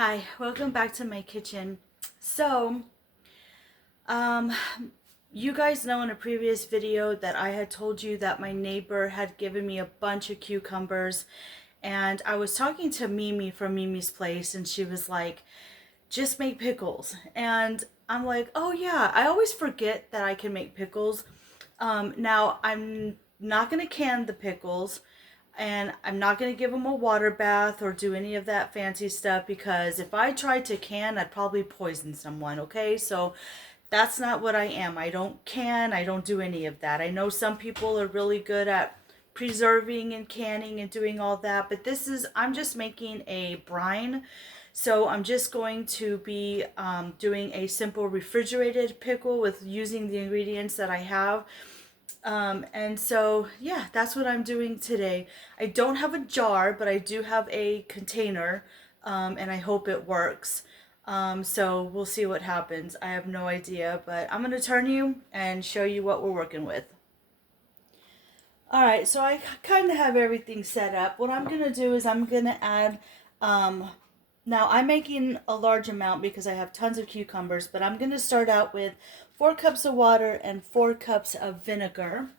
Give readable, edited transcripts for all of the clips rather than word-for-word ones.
Hi, welcome back to my kitchen. So, um, you guys know in a previous video that I had told you that my neighbor had given me a bunch of cucumbers, and I was talking to Mimi from Mimi's Place, and she was like, just make pickles. And I'm like, oh yeah, I always forget that I can make pickles. Now, I'm not going to can the pickles, and I'm not going to give them a water bath or do any of that fancy stuff, because if I tried to can, I'd probably poison someone, okay? So that's not what I am. I don't can, I don't do any of that. I know some people are really good at preserving and canning and doing all that, but I'm just making a brine. So I'm just going to be doing a simple refrigerated pickle with using the ingredients that I have. And so, yeah, that's what I'm doing today. I don't have a jar, but I do have a container, and I hope it works. So we'll see what happens. I have no idea, but I'm going to turn you and show you what we're working with. All right, so I kind of have everything set up. What I'm going to do is I'm going to add, now I'm making a large amount because I have tons of cucumbers, but I'm going to start out with 4 cups of water and 4 cups of vinegar.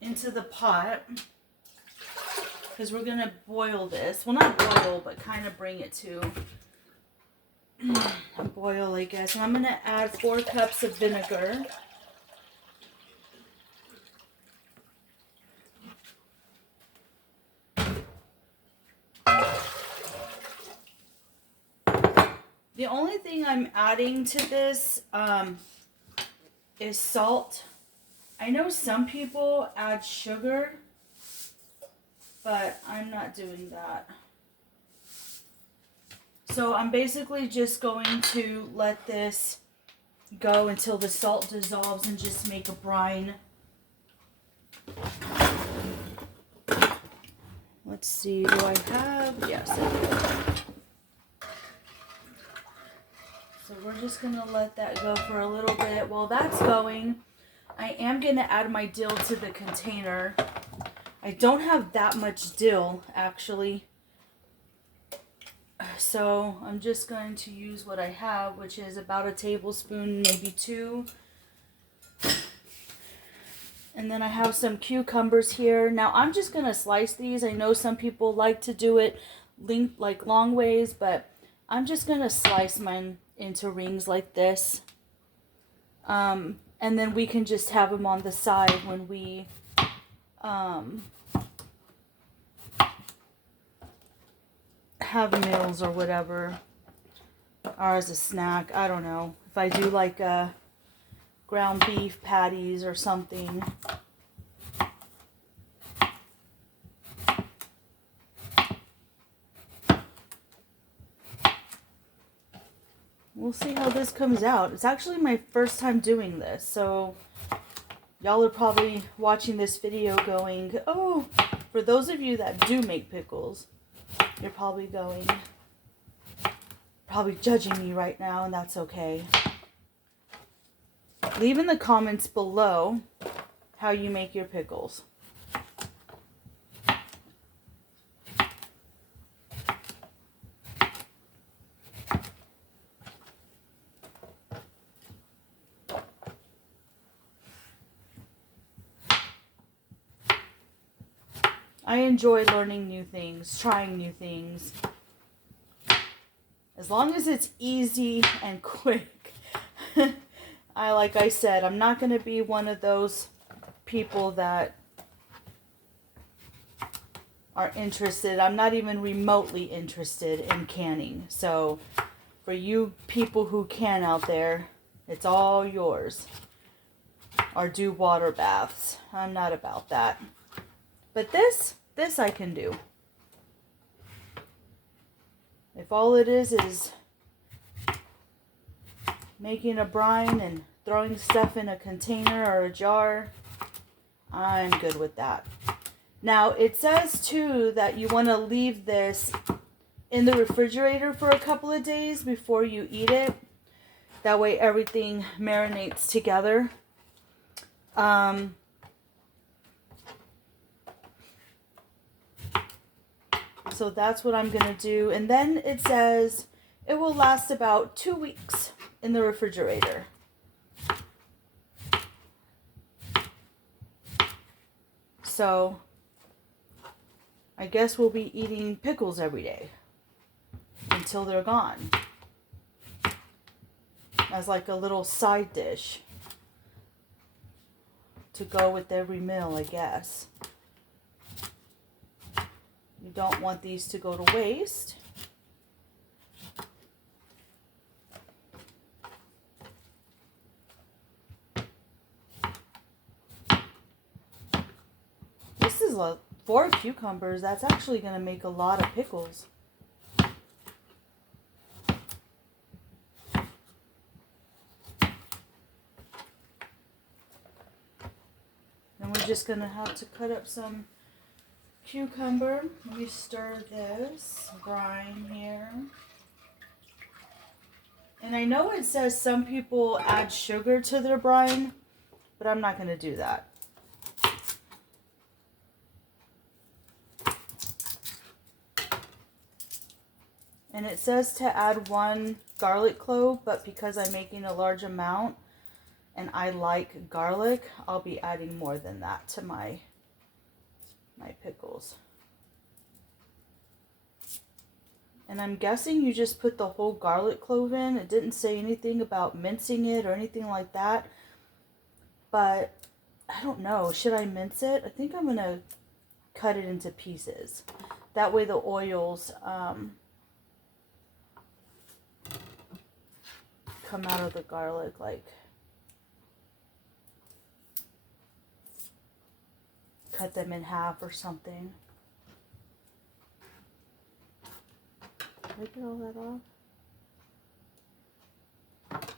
Into the pot, because we're going to boil this. Well, not boil, but kind of bring it to a boil, I guess. And I'm going to add 4 cups of vinegar. The only thing I'm adding to this is salt. I know some people add sugar, but I'm not doing that. So I'm basically just going to let this go until the salt dissolves and just make a brine. Let's see, do I have? Yes, I do. So we're just going to let that go for a little bit. While that's going, I am going to add my dill to the container. I don't have that much dill, actually. So I'm just going to use what I have, which is about a tablespoon, maybe 2. And then I have some cucumbers here. Now I'm just going to slice these. I know some people like to do it like long ways, but I'm just going to slice mine into rings like this. And then we can just have them on the side when we have meals or whatever, or as a snack. I don't know, if I do like ground beef patties or something. We'll see how this comes out. It's actually my first time doing this, so y'all are probably watching this video going, oh, for those of you that do make pickles, you're probably judging me right now, and that's okay. Leave in the comments below how you make your pickles. I enjoy learning new things, trying new things. As long as it's easy and quick. Like I said, I'm not going to be one of those people that are interested. I'm not even remotely interested in canning. So for you people who can out there, it's all yours. Or do water baths. I'm not about that. But this I can do. If all it is making a brine and throwing stuff in a container or a jar, I'm good with that. Now, it says too that you want to leave this in the refrigerator for a couple of days before you eat it. That way everything marinates together. So that's what I'm going to do. And then it says it will last about 2 weeks in the refrigerator. So I guess we'll be eating pickles every day until they're gone. As like a little side dish to go with every meal, I guess. You don't want these to go to waste. This is 4 cucumbers. That's actually going to make a lot of pickles. And we're just going to have to cut up some cucumber. Let me stir this brine here. And I know it says some people add sugar to their brine, but I'm not going to do that. And it says to add 1 garlic clove, but because I'm making a large amount and I like garlic, I'll be adding more than that to my pickles. And I'm guessing you just put the whole garlic clove in. It didn't say anything about mincing it or anything like that. But I don't know. Should I mince it? I think I'm going to cut it into pieces. That way the oils come out of the garlic, like cut them in half or something. Did I get all that off?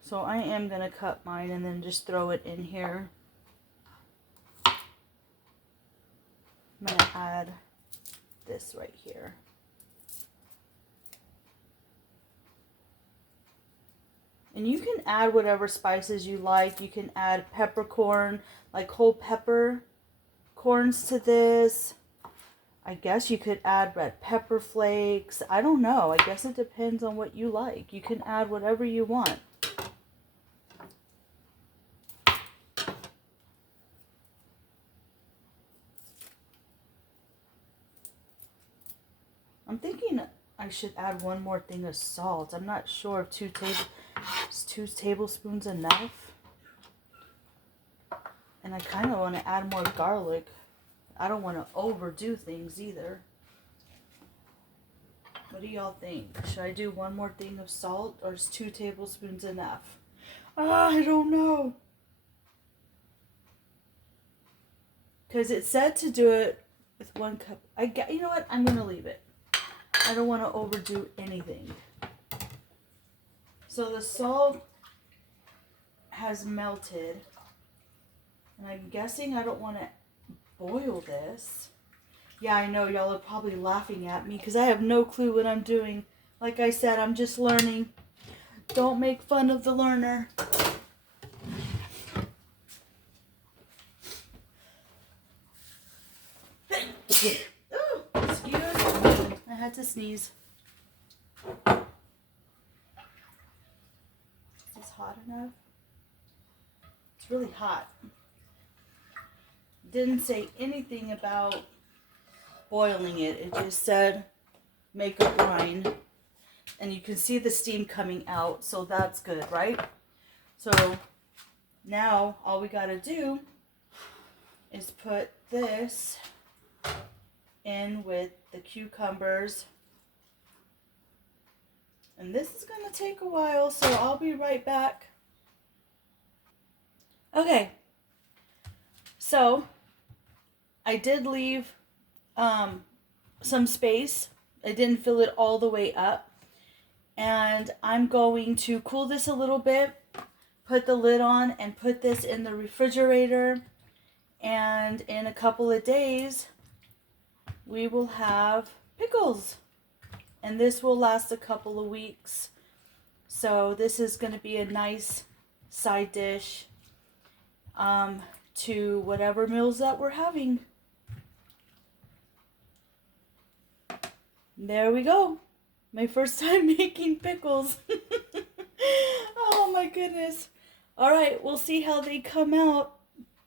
So I am going to cut mine and then just throw it in here. I'm going to add this right here. And you can add whatever spices you like. You can add peppercorn, like whole pepper corns to this. I guess you could add red pepper flakes. I don't know. I guess it depends on what you like. You can add whatever you want. I'm thinking I should add 1 more thing of salt. I'm not sure if 2 tablespoons enough. And I kind of want to add more garlic. I don't want to overdo things either. What do y'all think? Should I do 1 more thing of salt, or is 2 tablespoons enough? I don't know. Because it said to do it with 1 cup. You know what? I'm going to leave it. I don't want to overdo anything. So the salt has melted. And I'm guessing I don't want to boil this. Yeah, I know y'all are probably laughing at me because I have no clue what I'm doing. Like I said, I'm just learning. Don't make fun of the learner. Oh, excuse me. I had to sneeze. Is this hot enough? It's really hot. Didn't say anything about boiling it. It just said make a brine. And you can see the steam coming out, so that's good, right? So now all we gotta do is put this in with the cucumbers. And this is gonna take a while, so I'll be right back. Okay, so I did leave some space. I didn't fill it all the way up. And I'm going to cool this a little bit, put the lid on, and put this in the refrigerator. And in a couple of days, we will have pickles. And this will last a couple of weeks. So this is going to be a nice side dish to whatever meals that we're having. There we go. My first time making pickles. Oh my goodness. Alright, we'll see how they come out.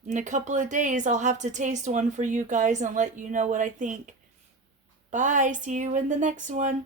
In a couple of days, I'll have to taste one for you guys and let you know what I think. Bye. See you in the next one.